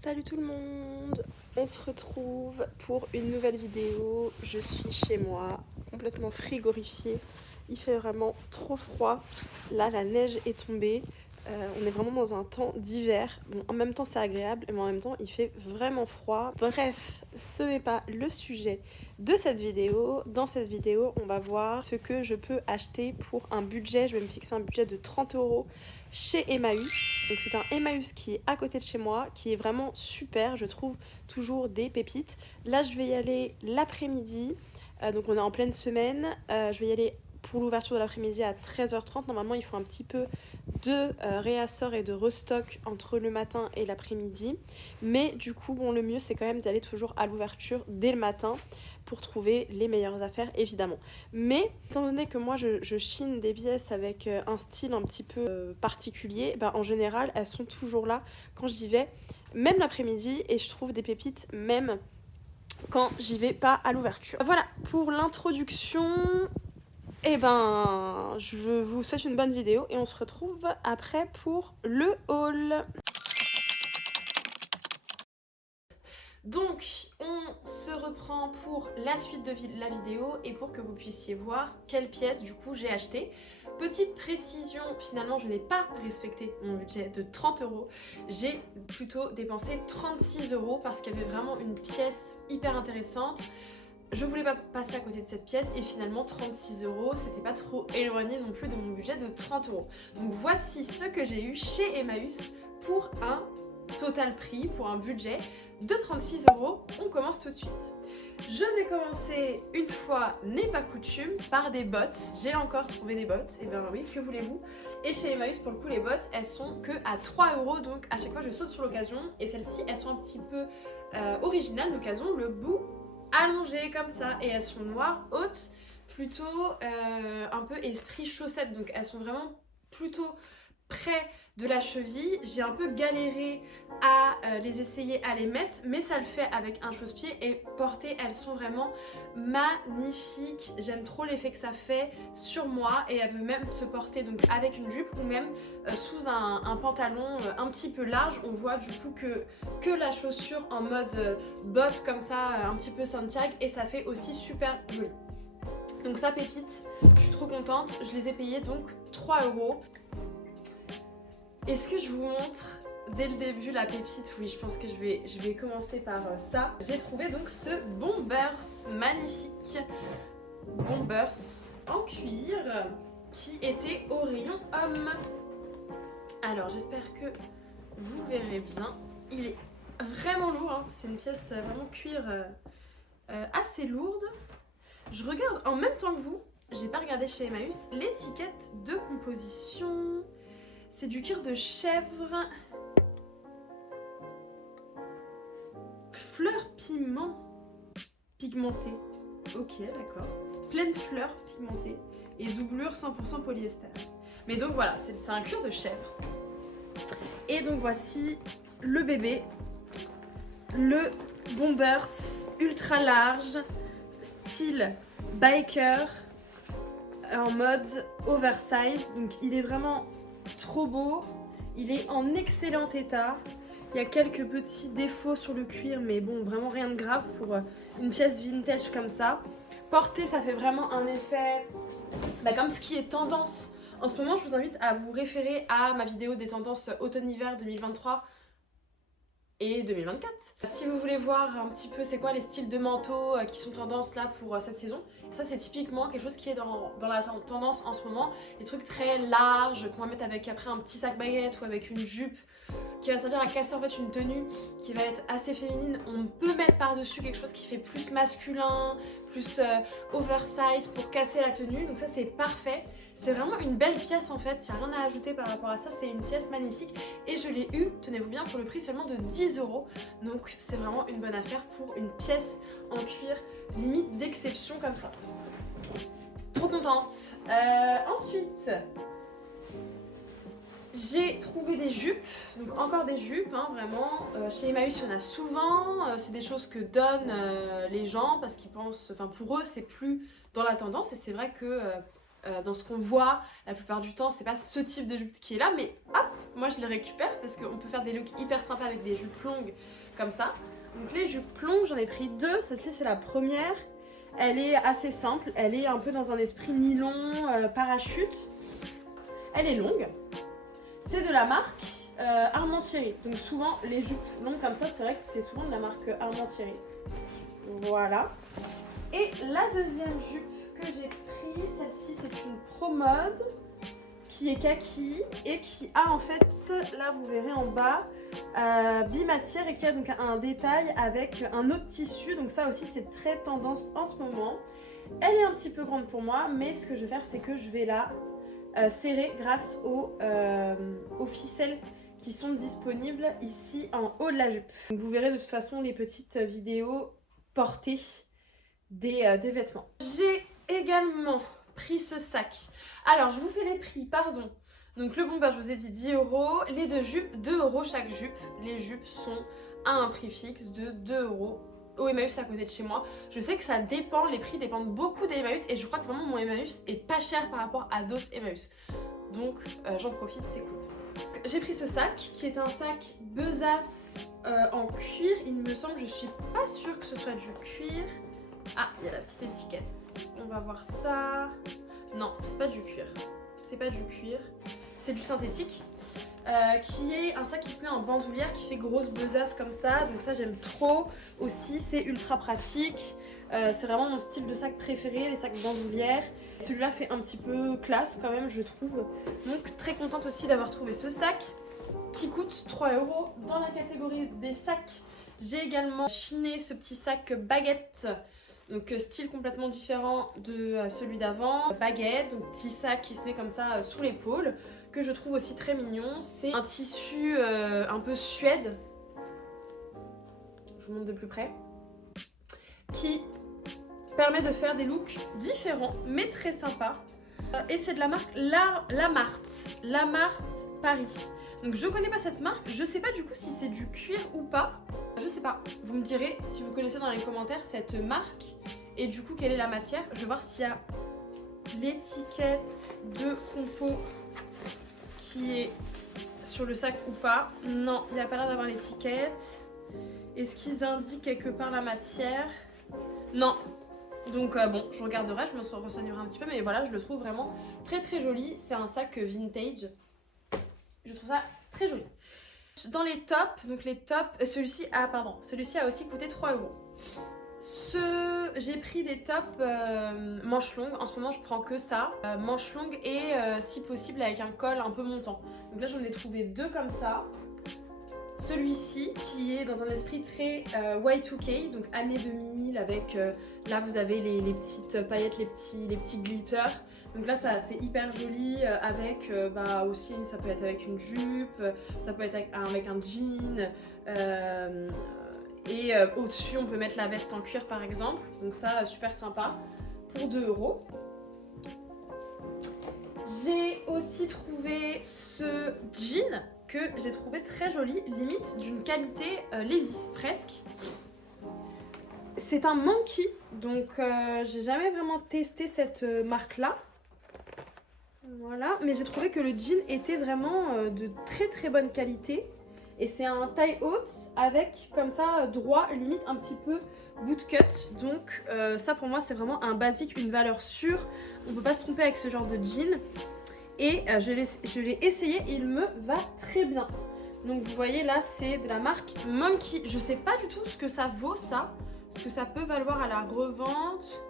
Salut tout le monde, on se retrouve pour une nouvelle vidéo. Je suis chez moi, complètement frigorifiée. Il fait vraiment trop froid. Là, la neige est tombée. On est vraiment dans un temps d'hiver. Bon, en même temps, c'est agréable, mais en même temps, il fait vraiment froid. Bref, ce n'est pas le sujet de cette vidéo. Dans cette vidéo, on va voir ce que je peux acheter pour un budget. Je vais me fixer un budget de 30 € chez Emmaüs. Donc c'est un Emmaüs qui est à côté de chez moi, qui est vraiment super. Je trouve toujours des pépites. Là, je vais y aller l'après-midi. Donc on est en pleine semaine. Je vais y aller pour l'ouverture de l'après-midi à 13h30. Normalement, il faut un petit peu de réassort et de restock entre le matin et l'après-midi. Mais du coup, bon, le mieux, c'est quand même d'aller toujours à l'ouverture dès le matin pour trouver les meilleures affaires, évidemment. Mais étant donné que moi, je chine des pièces avec un style un petit peu particulier, ben, en général, elles sont toujours là quand j'y vais, même l'après-midi, et je trouve des pépites même quand j'y vais pas à l'ouverture. Voilà pour l'introduction. Et ben, je vous souhaite une bonne vidéo et on se retrouve après pour le haul. Donc, on se reprend pour la suite de la vidéo et pour que vous puissiez voir quelle pièce du coup j'ai acheté. Petite précision, finalement je n'ai pas respecté mon budget de 30 €. J'ai plutôt dépensé 36 € parce qu'il y avait vraiment une pièce hyper intéressante. Je voulais pas passer à côté de cette pièce et finalement 36 €, c'était pas trop éloigné non plus de mon budget de 30 €. Donc voici ce que j'ai eu chez Emmaüs pour un total prix, pour un budget de 36 €. On commence tout de suite. Je vais commencer, une fois n'est pas coutume, par des bottes. J'ai encore trouvé des bottes, et bien oui, que voulez-vous. Et chez Emmaüs, pour le coup, les bottes, elles sont que à 3 €, donc à chaque fois je saute sur l'occasion. Et celles-ci, elles sont un petit peu originales, donc elles ont le bout allongées comme ça et elles sont noires, hautes, plutôt un peu esprit chaussettes, donc elles sont vraiment plutôt près de la cheville. J'ai un peu galéré à les essayer, à les mettre, mais ça le fait avec un chausse-pied et portées, elles sont vraiment magnifiques. J'aime trop l'effet que ça fait sur moi et elle peut même se porter donc avec une jupe ou même sous un pantalon un petit peu large. On voit du coup que la chaussure en mode botte comme ça, un petit peu Santiago, et ça fait aussi super joli. Donc ça, pépite, je suis trop contente. Je les ai payées donc 3 €. Est-ce que je vous montre dès le début la pépite? Oui, je pense que je vais commencer par ça. J'ai trouvé donc ce Bombers, magnifique Bombers en cuir qui était au rayon homme. Alors j'espère que vous verrez bien. Il est vraiment lourd, hein. C'est une pièce vraiment cuir assez lourde. Je regarde en même temps que vous, j'ai pas regardé chez Emmaüs, l'étiquette de composition. C'est du cuir de chèvre. Fleurs pigmentées. Ok, d'accord. Pleine fleurs pigmentées. Et doublure 100% polyester. Mais donc voilà, c'est un cuir de chèvre. Et donc voici le bébé. Le Bombers ultra large. Style biker. En mode oversize. Donc il est vraiment trop beau. Il est en excellent état. Il y a quelques petits défauts sur le cuir, mais bon, vraiment rien de grave pour une pièce vintage comme ça. Porté, ça fait vraiment un effet comme ce qui est tendance. En ce moment, je vous invite à vous référer à ma vidéo des tendances automne-hiver 2023 et 2024. Si vous voulez voir un petit peu c'est quoi les styles de manteaux qui sont tendance là pour cette saison, ça c'est typiquement quelque chose qui est dans la tendance en ce moment. Les trucs très larges qu'on va mettre avec après un petit sac baguette ou avec une jupe qui va servir à casser en fait une tenue qui va être assez féminine. On peut mettre par-dessus quelque chose qui fait plus masculin, plus oversize pour casser la tenue. Donc ça c'est parfait. C'est vraiment une belle pièce en fait, il n'y a rien à ajouter par rapport à ça, c'est une pièce magnifique. Et je l'ai eue, tenez-vous bien, pour le prix seulement de 10 €. Donc c'est vraiment une bonne affaire pour une pièce en cuir limite d'exception comme ça. Trop contente. Ensuite, j'ai trouvé des jupes, donc encore des jupes, hein, vraiment. Chez Emmaüs, il y en a souvent. C'est des choses que donnent les gens parce qu'ils pensent, enfin pour eux, c'est plus dans la tendance. Et c'est vrai que dans ce qu'on voit. La plupart du temps, c'est pas ce type de jupe qui est là, mais hop, moi je les récupère parce qu'on peut faire des looks hyper sympas avec des jupes longues comme ça. Donc les jupes longues, j'en ai pris deux. Celle-ci, c'est la première. Elle est assez simple. Elle est un peu dans un esprit nylon, parachute. Elle est longue. C'est de la marque Armand-Thierry. Donc souvent, les jupes longues comme ça, c'est vrai que c'est souvent de la marque Armand-Thierry. Voilà. Et la deuxième jupe que j'ai pris, celle-ci, c'est une Pro Mode qui est kaki et qui a en fait, là vous verrez en bas, bimatière et qui a donc un détail avec un autre tissu. Donc ça aussi, c'est très tendance en ce moment. Elle est un petit peu grande pour moi, mais ce que je vais faire, c'est que je vais la serrer grâce aux ficelles qui sont disponibles ici en haut de la jupe. Donc vous verrez de toute façon les petites vidéos portées des vêtements. J'ai également pris ce sac. Alors je vous fais les prix, pardon. Donc le bomber, je vous ai dit 10 €. Les deux jupes, 2 € chaque jupe. Les jupes sont à un prix fixe de 2 € au Emmaüs à côté de chez moi. Je sais que ça dépend, les prix dépendent beaucoup des Emmaüs et je crois que vraiment mon Emmaüs est pas cher par rapport à d'autres Emmaüs. Donc j'en profite, c'est cool. J'ai pris ce sac qui est un sac besace en cuir. Il me semble, je suis pas sûre que ce soit du cuir. Ah, il y a la petite étiquette. On va voir ça. Non, c'est pas du cuir. C'est pas du cuir. C'est du synthétique. Qui est un sac qui se met en bandoulière, qui fait grosse besace comme ça. Donc ça, j'aime trop aussi. C'est ultra pratique. C'est vraiment mon style de sac préféré, les sacs bandoulières. Celui-là fait un petit peu classe quand même, je trouve. Donc très contente aussi d'avoir trouvé ce sac qui coûte 3 € dans la catégorie des sacs. J'ai également chiné ce petit sac baguette. Donc style complètement différent de celui d'avant. Baguette, donc petit sac qui se met comme ça sous l'épaule, que je trouve aussi très mignon. C'est un tissu un peu suède. Je vous montre de plus près. Qui permet de faire des looks différents mais très sympas. Et c'est de la marque Lamart Paris. Donc je connais pas cette marque, je sais pas du coup si c'est du cuir ou pas. Je sais pas, vous me direz si vous connaissez dans les commentaires cette marque et du coup quelle est la matière. Je vais voir s'il y a l'étiquette de compo qui est sur le sac ou pas. Non, il n'y a pas l'air d'avoir l'étiquette. Est-ce qu'ils indiquent quelque part la matière? Non. Donc bon, je regarderai, je me renseignerai un petit peu, mais voilà, je le trouve vraiment très très joli. C'est un sac vintage. Je trouve ça très joli. Dans les tops, donc les tops, celui-ci a aussi coûté 3 €. J'ai pris des tops manches longues. En ce moment, je prends que ça, manches longues et si possible avec un col un peu montant. Donc là, j'en ai trouvé deux comme ça. Celui-ci qui est dans un esprit très Y2K, donc années 2000 avec là vous avez les petites paillettes, les petits glitters. Donc là c'est hyper joli avec aussi ça peut être avec une jupe, ça peut être avec un jean et au-dessus on peut mettre la veste en cuir par exemple. Donc ça super sympa pour 2 €. J'ai aussi trouvé ce jean que j'ai trouvé très joli, limite d'une qualité Levi's presque. C'est un Monkey, donc j'ai jamais vraiment testé cette marque là. Voilà, mais j'ai trouvé que le jean était vraiment de très très bonne qualité. Et c'est un taille haute avec comme ça droit, limite un petit peu bootcut. Donc ça pour moi c'est vraiment un basique, une valeur sûre. On peut pas se tromper avec ce genre de jean. Et je l'ai essayé, il me va très bien. Donc vous voyez là, c'est de la marque Monkey. Je sais pas du tout ce que ça vaut ça, ce que ça peut valoir à la revente.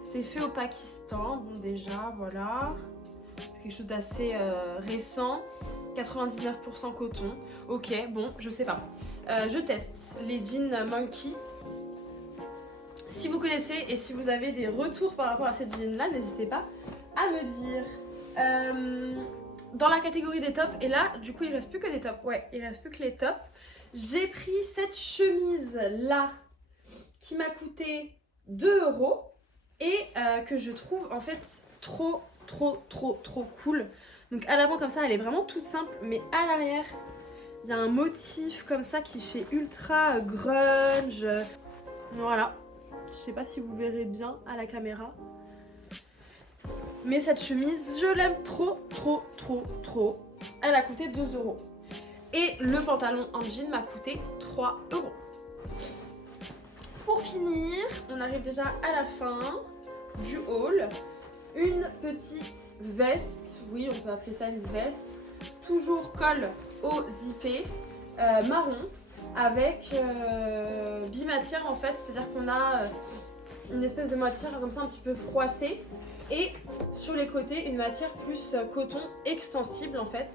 C'est fait au Pakistan, bon déjà, voilà. C'est quelque chose d'assez récent. 99% coton. Ok, bon, je sais pas. Je teste les jeans Monkey. Si vous connaissez et si vous avez des retours par rapport à cette jean là, n'hésitez pas à me dire. Dans la catégorie des tops, et là du coup il reste plus que des tops, ouais il reste plus que les tops. J'ai pris cette chemise là qui m'a coûté 2 € et que je trouve en fait trop cool. Donc à l'avant comme ça elle est vraiment toute simple, mais à l'arrière il y a un motif comme ça qui fait ultra grunge. Voilà, je sais pas si vous verrez bien à la caméra. Mais cette chemise, je l'aime trop, trop, trop, trop. Elle a coûté 2 €. Et le pantalon en jean m'a coûté 3 €. Pour finir, on arrive déjà à la fin du haul. Une petite veste, oui on peut appeler ça une veste, toujours col au zippé, marron, avec bimatière en fait, c'est-à-dire qu'on a une espèce de matière comme ça un petit peu froissée et sur les côtés une matière plus coton extensible en fait,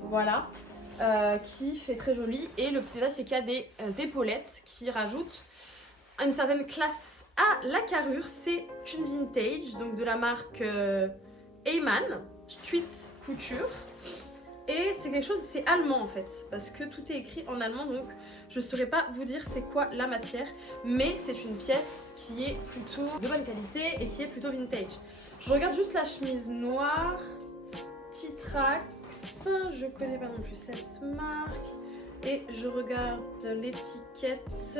voilà, qui fait très joli. Et le petit détail c'est qu'il y a des épaulettes qui rajoutent une certaine classe à la carrure. C'est une vintage, donc de la marque Heyman, Street Couture. Et c'est quelque chose, c'est allemand en fait, parce que tout est écrit en allemand, donc je ne saurais pas vous dire c'est quoi la matière, mais c'est une pièce qui est plutôt de bonne qualité et qui est plutôt vintage. Je regarde juste la chemise noire, Titrax, je connais pas non plus cette marque, et je regarde l'étiquette,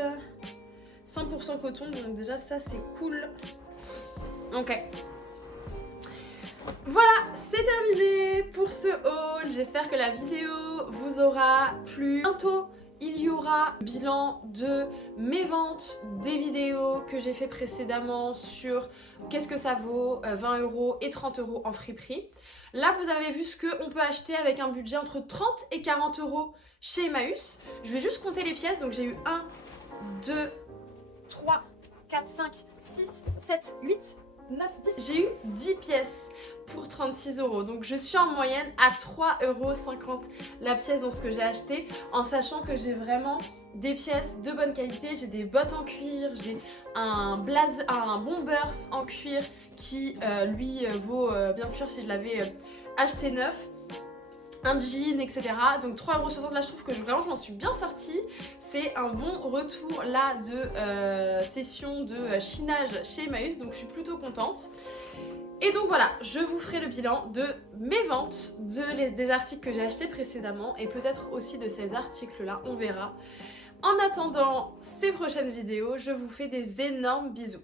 100% coton, donc déjà ça c'est cool. Ok. Voilà, c'est terminé pour ce haul. J'espère que la vidéo vous aura plu. Bientôt, il y aura un bilan de mes ventes, des vidéos que j'ai fait précédemment sur qu'est-ce que ça vaut, 20 € et 30 € en friperie. Là, vous avez vu ce qu'on peut acheter avec un budget entre 30 et 40 € chez Emmaüs. Je vais juste compter les pièces. Donc j'ai eu 1, 2, 3, 4, 5, 6, 7, 8, 9, 10. J'ai eu 10 pièces pour 36 €. Donc je suis en moyenne à 3,50 € la pièce dans ce que j'ai acheté, en sachant que j'ai vraiment des pièces de bonne qualité. J'ai des bottes en cuir, j'ai un bombers en cuir qui lui vaut bien plus cher si je l'avais acheté neuf. Un jean, etc. Donc 3,60 € là, je trouve que vraiment je m'en suis bien sortie. C'est un bon retour là de session de chinage chez Emmaüs, donc je suis plutôt contente. Et donc voilà, je vous ferai le bilan de mes ventes, des articles que j'ai achetés précédemment et peut-être aussi de ces articles-là, on verra. En attendant ces prochaines vidéos, je vous fais des énormes bisous.